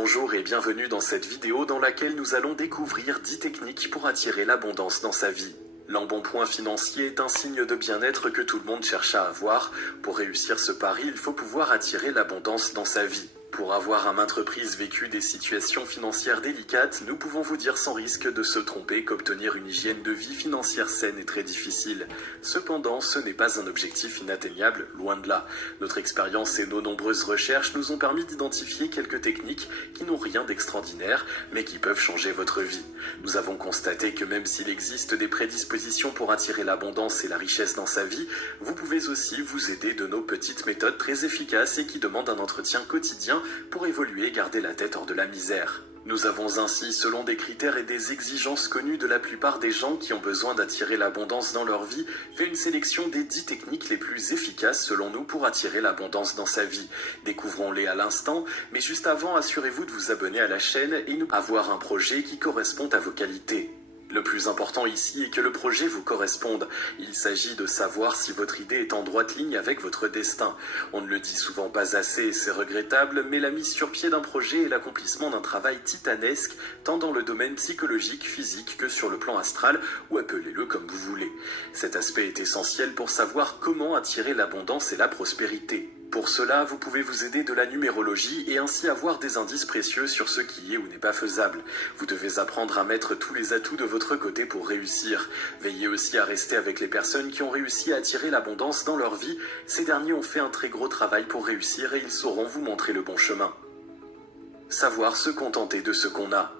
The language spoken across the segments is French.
Bonjour et bienvenue dans cette vidéo dans laquelle nous allons découvrir 10 techniques pour attirer l'abondance dans sa vie. L'embonpoint financier est un signe de bien-être que tout le monde cherche à avoir. Pour réussir ce pari, il faut pouvoir attirer l'abondance dans sa vie. Pour avoir à maintes reprises vécu des situations financières délicates, nous pouvons vous dire sans risque de se tromper qu'obtenir une hygiène de vie financière saine est très difficile. Cependant, ce n'est pas un objectif inatteignable, loin de là. Notre expérience et nos nombreuses recherches nous ont permis d'identifier quelques techniques qui n'ont rien d'extraordinaire, mais qui peuvent changer votre vie. Nous avons constaté que même s'il existe des prédispositions pour attirer l'abondance et la richesse dans sa vie, vous pouvez aussi vous aider de nos petites méthodes très efficaces et qui demandent un entretien quotidien pour évoluer et garder la tête hors de la misère. Nous avons ainsi, selon des critères et des exigences connus de la plupart des gens qui ont besoin d'attirer l'abondance dans leur vie, fait une sélection des 10 techniques les plus efficaces selon nous pour attirer l'abondance dans sa vie. Découvrons-les à l'instant, mais juste avant, assurez-vous de vous abonner à la chaîne et avoir un projet qui correspond à vos qualités. Le plus important ici est que le projet vous corresponde. Il s'agit de savoir si votre idée est en droite ligne avec votre destin. On ne le dit souvent pas assez et c'est regrettable, mais la mise sur pied d'un projet est l'accomplissement d'un travail titanesque, tant dans le domaine psychologique, physique que sur le plan astral, ou appelez-le comme vous voulez. Cet aspect est essentiel pour savoir comment attirer l'abondance et la prospérité. Pour cela, vous pouvez vous aider de la numérologie et ainsi avoir des indices précieux sur ce qui est ou n'est pas faisable. Vous devez apprendre à mettre tous les atouts de votre côté pour réussir. Veillez aussi à rester avec les personnes qui ont réussi à attirer l'abondance dans leur vie. Ces derniers ont fait un très gros travail pour réussir et ils sauront vous montrer le bon chemin. Savoir se contenter de ce qu'on a.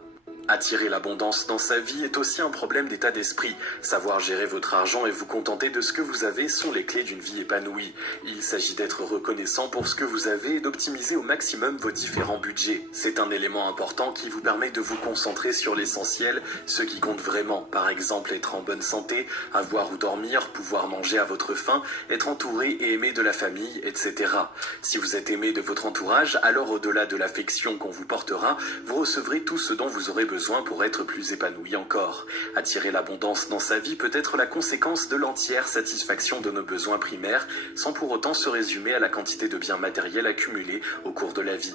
Attirer l'abondance dans sa vie est aussi un problème d'état d'esprit. Savoir gérer votre argent et vous contenter de ce que vous avez sont les clés d'une vie épanouie. Il s'agit d'être reconnaissant pour ce que vous avez et d'optimiser au maximum vos différents budgets. C'est un élément important qui vous permet de vous concentrer sur l'essentiel, ce qui compte vraiment. Par exemple, être en bonne santé, avoir où dormir, pouvoir manger à votre faim, être entouré et aimé de la famille, etc. Si vous êtes aimé de votre entourage, alors au-delà de l'affection qu'on vous portera, vous recevrez tout ce dont vous aurez besoin pour être plus épanoui encore. Attirer l'abondance dans sa vie peut être la conséquence de l'entière satisfaction de nos besoins primaires, sans pour autant se résumer à la quantité de biens matériels accumulés au cours de la vie.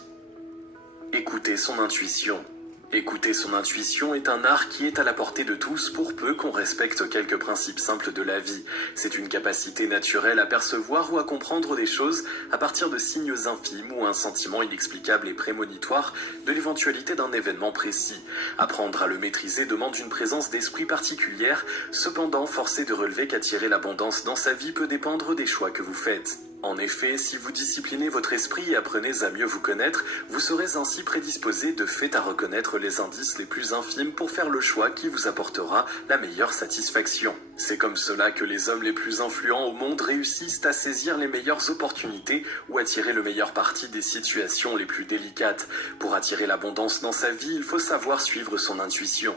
Écoutez son intuition. Écouter son intuition est un art qui est à la portée de tous pour peu qu'on respecte quelques principes simples de la vie. C'est une capacité naturelle à percevoir ou à comprendre des choses à partir de signes infimes ou un sentiment inexplicable et prémonitoire de l'éventualité d'un événement précis. Apprendre à le maîtriser demande une présence d'esprit particulière, cependant force est de relever qu'attirer l'abondance dans sa vie peut dépendre des choix que vous faites. En effet, si vous disciplinez votre esprit et apprenez à mieux vous connaître, vous serez ainsi prédisposé de fait à reconnaître les indices les plus infimes pour faire le choix qui vous apportera la meilleure satisfaction. C'est comme cela que les hommes les plus influents au monde réussissent à saisir les meilleures opportunités ou à tirer le meilleur parti des situations les plus délicates. Pour attirer l'abondance dans sa vie, il faut savoir suivre son intuition.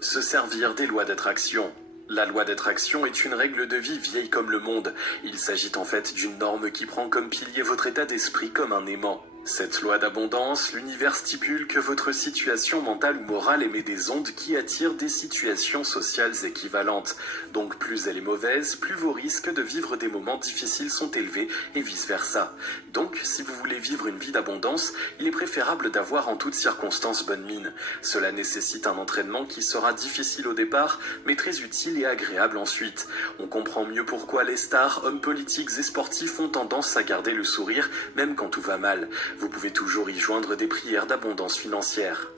Se servir des lois d'attraction. La loi d'attraction est une règle de vie vieille comme le monde. Il s'agit en fait d'une norme qui prend comme pilier votre état d'esprit comme un aimant. Cette loi d'abondance, l'univers stipule que votre situation mentale ou morale émet des ondes qui attirent des situations sociales équivalentes. Donc plus elle est mauvaise, plus vos risques de vivre des moments difficiles sont élevés et vice-versa. Donc si vous voulez vivre une vie d'abondance, il est préférable d'avoir en toutes circonstances bonne mine. Cela nécessite un entraînement qui sera difficile au départ, mais très utile et agréable ensuite. On comprend mieux pourquoi les stars, hommes politiques et sportifs ont tendance à garder le sourire même quand tout va mal. Vous pouvez toujours y joindre des prières d'abondance financière.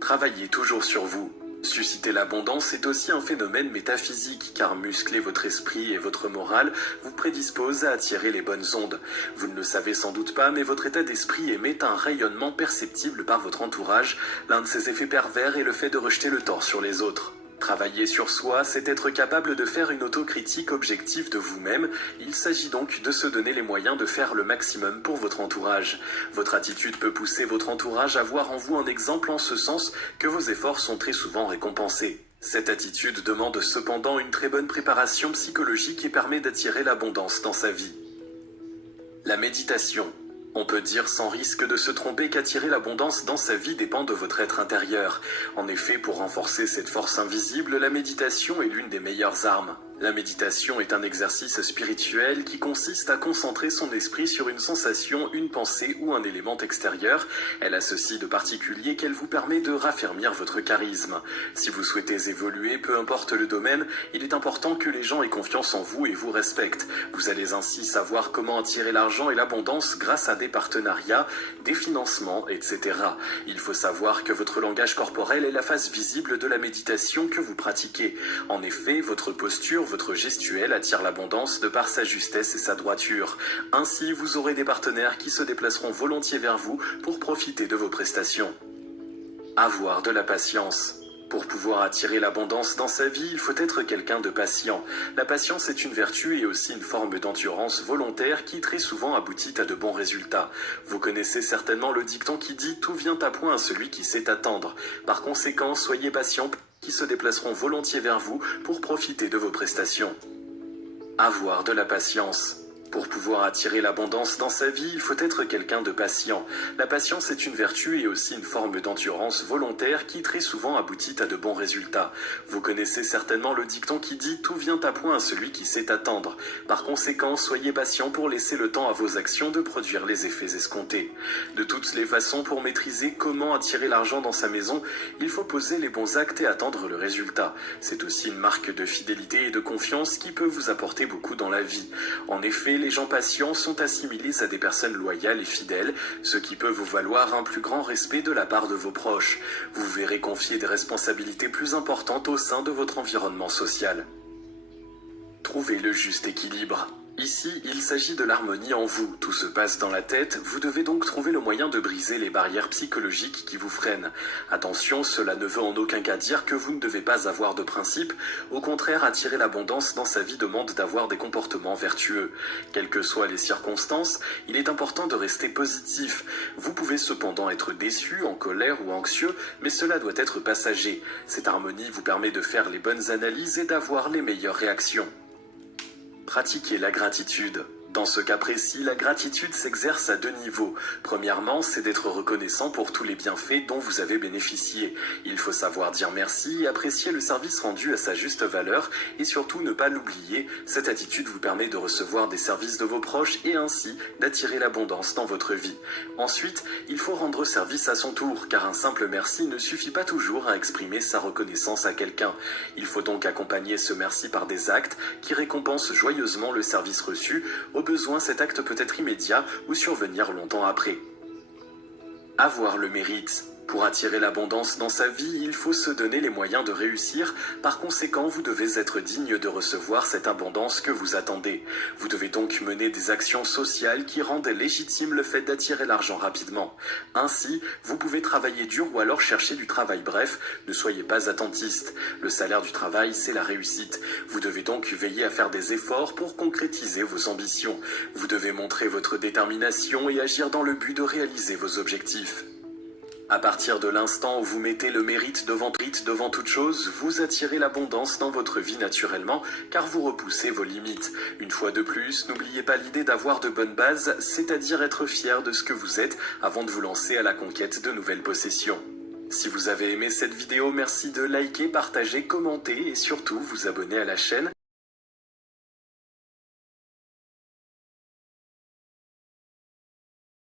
Travaillez toujours sur vous. Susciter l'abondance est aussi un phénomène métaphysique, car muscler votre esprit et votre morale vous prédispose à attirer les bonnes ondes. Vous ne le savez sans doute pas, mais votre état d'esprit émet un rayonnement perceptible par votre entourage. L'un de ses effets pervers est le fait de rejeter le tort sur les autres. Travailler sur soi, c'est être capable de faire une autocritique objective de vous-même. Il s'agit donc de se donner les moyens de faire le maximum pour votre entourage. Votre attitude peut pousser votre entourage à voir en vous un exemple en ce sens que vos efforts sont très souvent récompensés. Cette attitude demande cependant une très bonne préparation psychologique et permet d'attirer l'abondance dans sa vie. La méditation. On peut dire sans risque de se tromper qu'attirer l'abondance dans sa vie dépend de votre être intérieur. En effet, pour renforcer cette force invisible, la méditation est l'une des meilleures armes. La méditation est un exercice spirituel qui consiste à concentrer son esprit sur une sensation, une pensée ou un élément extérieur. Elle a ceci de particulier qu'elle vous permet de raffermir votre charisme. Si vous souhaitez évoluer, peu importe le domaine, il est important que les gens aient confiance en vous et vous respectent. Vous allez ainsi savoir comment attirer l'argent et l'abondance grâce à des partenariats, des financements, etc. Il faut savoir que votre langage corporel est la face visible de la méditation que vous pratiquez. En effet, votre posture, votre gestuelle attire l'abondance de par sa justesse et sa droiture. Ainsi, vous aurez des partenaires qui se déplaceront volontiers vers vous pour profiter de vos prestations. Avoir de la patience. Pour pouvoir attirer l'abondance dans sa vie, il faut être quelqu'un de patient. La patience est une vertu et aussi une forme d'endurance volontaire qui très souvent aboutit à de bons résultats. Vous connaissez certainement le dicton qui dit « Tout vient à point à celui qui sait attendre ». Par conséquent, soyez patient qui se déplaceront volontiers vers vous pour profiter de vos prestations. Avoir de la patience. Pour pouvoir attirer l'abondance dans sa vie, il faut être quelqu'un de patient. La patience est une vertu et aussi une forme d'endurance volontaire qui très souvent aboutit à de bons résultats. Vous connaissez certainement le dicton qui dit « Tout vient à point à celui qui sait attendre ». Par conséquent, soyez patient pour laisser le temps à vos actions de produire les effets escomptés. De toutes les façons, pour maîtriser comment attirer l'argent dans sa maison, il faut poser les bons actes et attendre le résultat. C'est aussi une marque de fidélité et de confiance qui peut vous apporter beaucoup dans la vie. En effet, les gens patients sont assimilés à des personnes loyales et fidèles, ce qui peut vous valoir un plus grand respect de la part de vos proches. Vous verrez confier des responsabilités plus importantes au sein de votre environnement social. Trouvez le juste équilibre. Ici, il s'agit de l'harmonie en vous. Tout se passe dans la tête, vous devez donc trouver le moyen de briser les barrières psychologiques qui vous freinent. Attention, cela ne veut en aucun cas dire que vous ne devez pas avoir de principes. Au contraire, attirer l'abondance dans sa vie demande d'avoir des comportements vertueux. Quelles que soient les circonstances, il est important de rester positif. Vous pouvez cependant être déçu, en colère ou anxieux, mais cela doit être passager. Cette harmonie vous permet de faire les bonnes analyses et d'avoir les meilleures réactions. Pratiquez la gratitude. Dans ce cas précis, la gratitude s'exerce à deux niveaux. Premièrement, c'est d'être reconnaissant pour tous les bienfaits dont vous avez bénéficié. Il faut savoir dire merci et apprécier le service rendu à sa juste valeur et surtout ne pas l'oublier. Cette attitude vous permet de recevoir des services de vos proches et ainsi d'attirer l'abondance dans votre vie. Ensuite, il faut rendre service à son tour, car un simple merci ne suffit pas toujours à exprimer sa reconnaissance à quelqu'un. Il faut donc accompagner ce merci par des actes qui récompensent joyeusement le service reçu. Au besoin, cet acte peut être immédiat ou survenir longtemps après. Avoir le mérite. Pour attirer l'abondance dans sa vie, il faut se donner les moyens de réussir. Par conséquent, vous devez être digne de recevoir cette abondance que vous attendez. Vous devez donc mener des actions sociales qui rendent légitime le fait d'attirer l'argent rapidement. Ainsi, vous pouvez travailler dur ou alors chercher du travail. Bref, ne soyez pas attentiste. Le salaire du travail, c'est la réussite. Vous devez donc veiller à faire des efforts pour concrétiser vos ambitions. Vous devez montrer votre détermination et agir dans le but de réaliser vos objectifs. À partir de l'instant où vous mettez le mérite devant toute chose, vous attirez l'abondance dans votre vie naturellement, car vous repoussez vos limites. Une fois de plus, n'oubliez pas l'idée d'avoir de bonnes bases, c'est-à-dire être fier de ce que vous êtes avant de vous lancer à la conquête de nouvelles possessions. Si vous avez aimé cette vidéo, merci de liker, partager, commenter et surtout vous abonner à la chaîne.